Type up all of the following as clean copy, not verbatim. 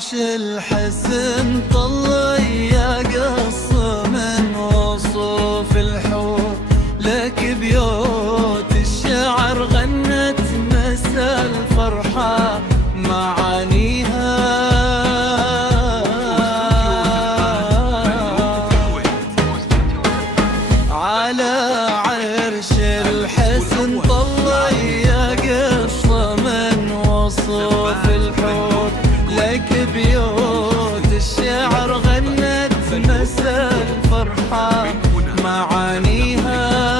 عرش الحسن طلي يا قص من وصوف الحور، لك بيوت الشعر غنت مسا الفرحة معانيها. على عرش الحسن طلي يا قص من وصوف الحور، لك بيوت الشعر غنت مسا الفرحة معانيها.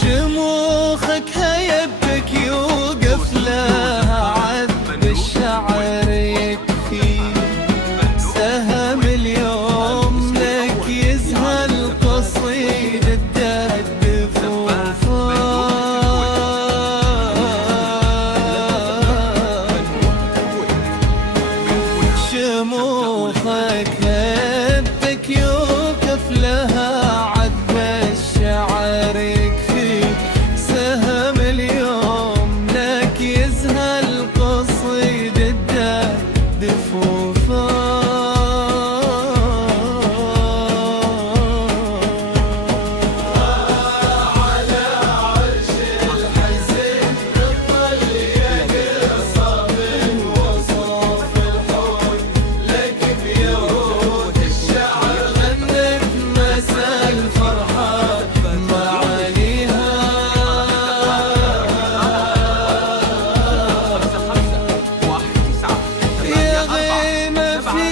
شموخك هيبك يوقف لها عذب الشعر يكفي، سهم اليوم لك يزهل قصيد الدفوفان. شموخك هيبك يوقف لها عذب الشعر يكفي، سهم اليوم لك يزهل قصيد الدفوفان. على عرش الحسن طلي يا قصة من وصوف الحور، لك بيوت الشعر غنت مسا الفرحة معانيها. يا غيمة في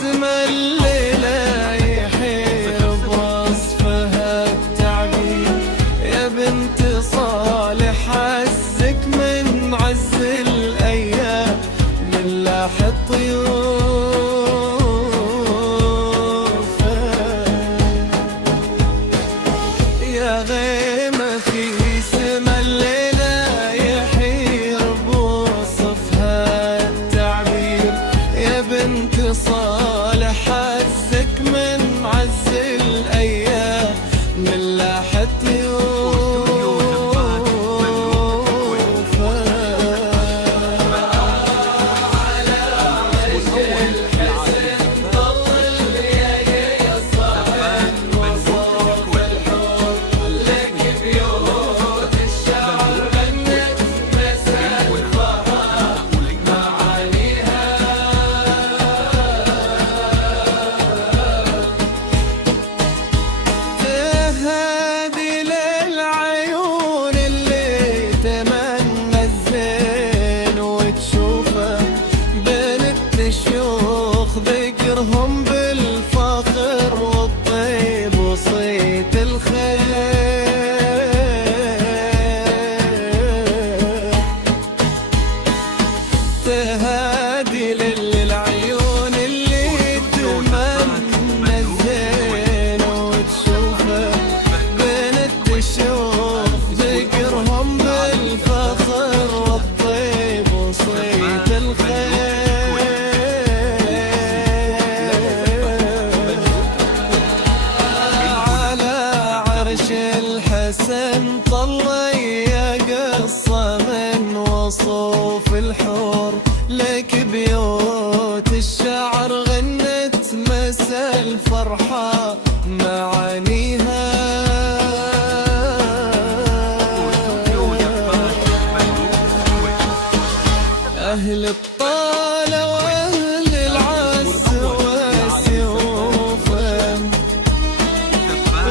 سما الليلة يحير بوصفها التعبير، يا بنت صالح عزك من عز الأيام من لاح الطيوف. يا غيمة في سما الليلة يحير بوصفها التعبير، يا بنت صالح عزك من عز الأيام من لاح الطيوف. على عرش الحسن طلي يا قصة من وصوف الحور، لك بيوت الشعر غنت مسا الفرحة معانيها. تهادي للعيون اللي تمنى الزين وتشوفه بين الشيوخ، ذكرهم بالفخر والطيب وصيت الخير. تهادي للعيون اللي تمنى الزين وتشوفه بين الشيوخ، ذكرهم بالفخر والطيب وصيت الخير. على عرش الحسن طلي يا قصة من وصوف الحور، لك بيوت الشعر غنت مسا الفرحة معانيها. أهل الطالة وأهل العز وسيوفهم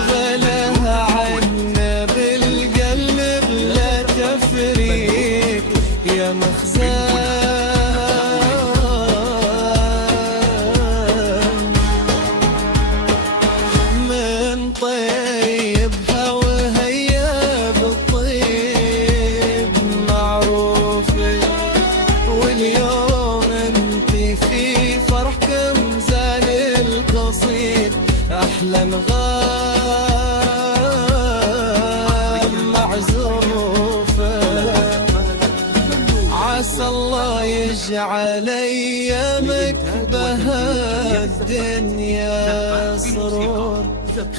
غلاها عنا بالقلب لا تفريق يا مخزان. من طيبها وهيا بالطيب معروفة، واليوم انت في فرحكم زان القصيد أحلى نغام معزوم. واجعل أيامك بها الدنيا سرور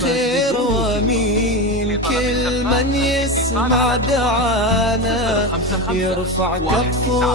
خير وامين. كل من يسمع دعانا يرفع كفوفه